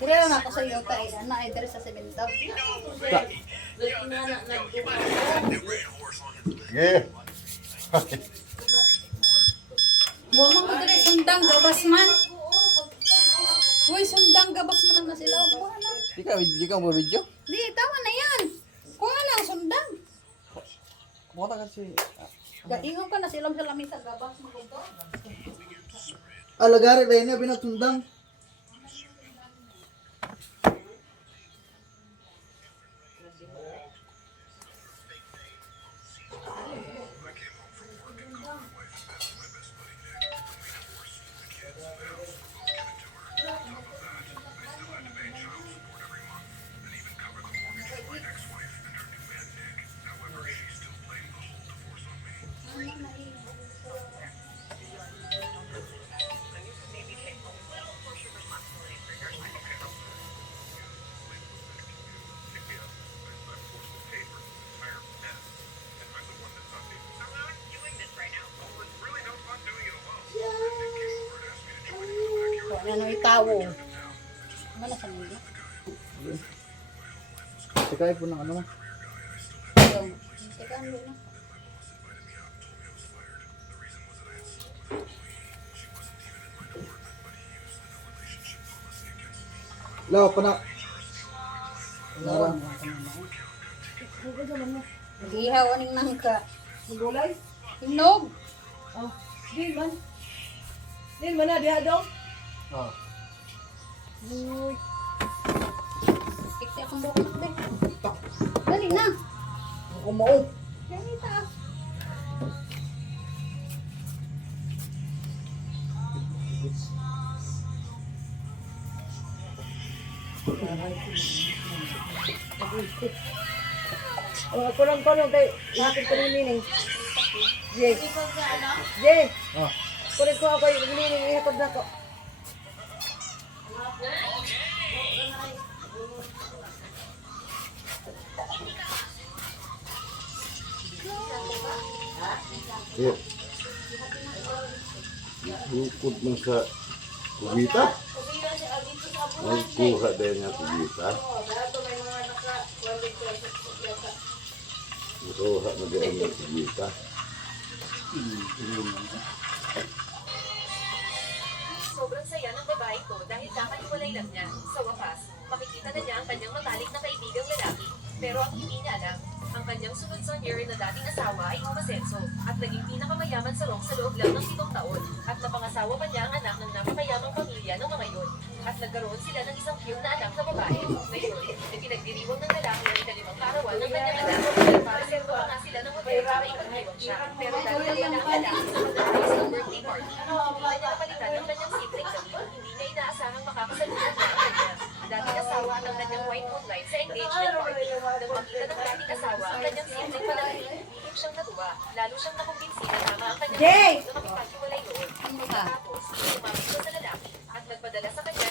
Dire lang ako sa iyo kay ana ay dire sa semento. Yeah. Wa man ko dire sundang gabas man. Uy, sundang gabas man ang nasilaw ko na. Di ka mo video? Di tama na yan. Kuha lang sundang. Kumata kasi. Gaingon ka na silaw sa lamisa gabas mo ko. Alagari rin niya binatundang. Ano itawo? Mana sa nila? Sikay po ng ano mo. Yung tekan mo na. Law pa na. Gihaw aning nangka. Gulay? Hinog. Oh, di man. Di man na diha dong. Ah. Uy, Tikti akong buhok na be. Dali na. Ako mo. Dali ta. oh, kurang-kurang kay lapit ko ni Nining. Jay. Jay. Ah. Kunin ko ako yung Nining ihatod na ko. Yeah. Bukod mo sa kubita. Nagkuha din niya kubita. Nagkuha na din niya kubita. Sobrang saya ng babae ko dahil kakahiwalay lang niya. Sa wakas, makikita na niya ang kanyang matalik na kaibigang lalaki. Pero ang hindi niya alam, ang kanyang sunod son year na dating asawa ay umasenso at naging pinakamayaman sa Rome sa loob lang ng 7 taon at napangasawa pa niya ang anak ng napakayamang pamilya ng mga yon at nagkaroon sila ng isang cute na anak na babae. Ngayon, pinagdiriwang ng lalaki ang ikalimang parawan ng kanyang anak at para serto pa nga sila ng hotel para ipagdiwang siya. Pero dahil wala ang lalaki sa pagkakais ng birthday party, hindi na niya kapalitan ng kanyang sibling sa hindi niya inaasahang makakasaluhan niya ang kanya. Dating asawa at ang kanyang white moonlight sa engagement party. Nang makita ng dating asawa ang kanyang sibling palagi, higit siyang natuwa. Lalo siyang nakumbinsi na tama ang kanyang Jay! na makipaghiwalay doon. Tapos, sumabit siya sa lalaki at nagpadala sa kanya